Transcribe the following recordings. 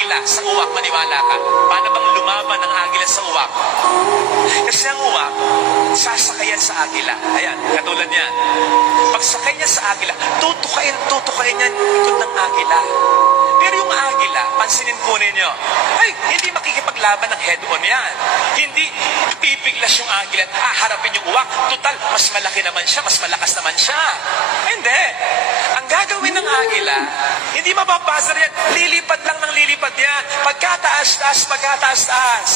agila sa uwak, maniwala ka. Paano bang lumaban ang agila sa uwak? Kasi ang uwak, sasakayan sa agila. Ayan, katulad yan. Pagsakay niya sa agila, tutukain niya ikot ng agila. Pero yung agila, pansinin po ninyo, ay, hindi makikipaglaban ng head-on yan. Hindi pipiglas yung agila at haharapin yung uwak. Total, mas malaki naman siya, mas malakas naman siya. Hindi. Ang gagawin ng agila, hindi mababazar yan. Lilipad lang ng lilipad yan. Pagkataas-taas, pagkataas-taas.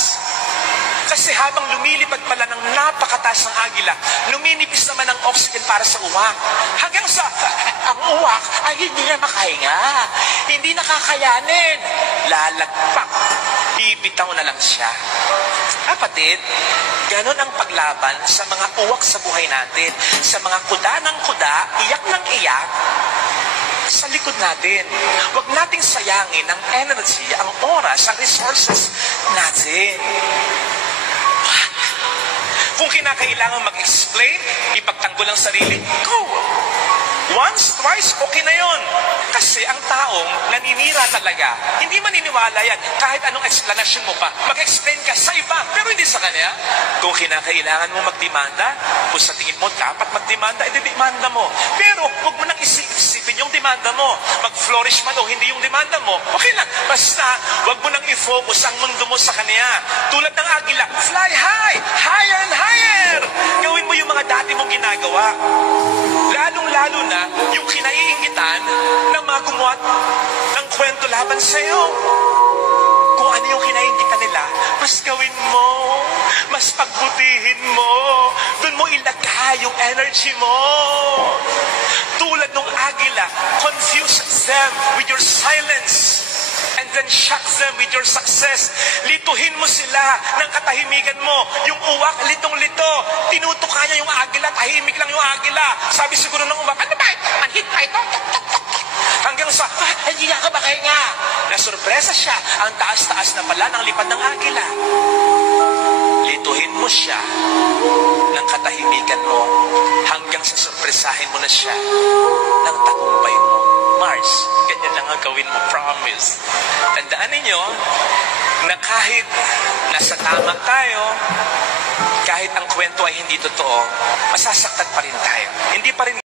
Kasi habang lumilipad pala ng napakataas ng agila, luminipis naman ang oxygen para sa uwak. Hanggang sa ang uwak ay hindi niya makahinga. Hindi nakakayanin. Lalagpak. Bibitaw na lang siya. Kapatid, ganon ang paglaban sa mga uwak sa buhay natin. Sa mga kuda ng kuda, iyak ng iyak, sa likod natin. Huwag nating sayangin ang energy, ang oras, ang resources natin. Kung kinakailangan mag-explain, ipagtanggol ang sarili, go! Once, twice, okay na yon. Kasi ang taong naninira talaga, hindi maniniwala yan. Kahit anong explanation mo pa, mag-explain ka sa iba, pero hindi sa kanya. Kung kinakailangan mo magdemanda, kung sa tingin mo dapat magdemanda, edi-demanda mo. Pero huwag mo nang isipin yung demanda mo. Mag-flourish man o hindi yung demanda mo, okay lang. Basta, huwag mo nang i-focus ang mundo mo sa kanya. Tulad ng agila, fly high, higher and higher. Gawin mo yung mga dati mong ginagawa. Lalong-lalo na yung kinaiingitan ng mga gumawa ng kwento laban sa'yo. Kung ano yung kinaiingitan nila, mas gawin mo, mas pagbutihin mo, doon mo ilagay yung energy mo. Tulad ng agila, confuse them with your silence. And then shock them with your success. Lituhin mo sila ng katahimikan mo. Yung uwak, litong-lito. Tinutuka niya yung agila, tahimik lang yung agila. Sabi siguro ng uwak, ano ba ito? Manhit pa ito? Hanggang sa, hindi nga ka makahinga. Nasurpresa siya. Ang taas-taas na pala ng lipad ng agila. Lituhin mo siya ng katahimikan mo hanggang sa surpresahin mo na siya ng tagumpay mo. Mars, ganyan lang ang gawin mo, promise. Tandaan ninyo na kahit nasa tama tayo, kahit ang kwento ay hindi totoo, masasaktan pa rin tayo.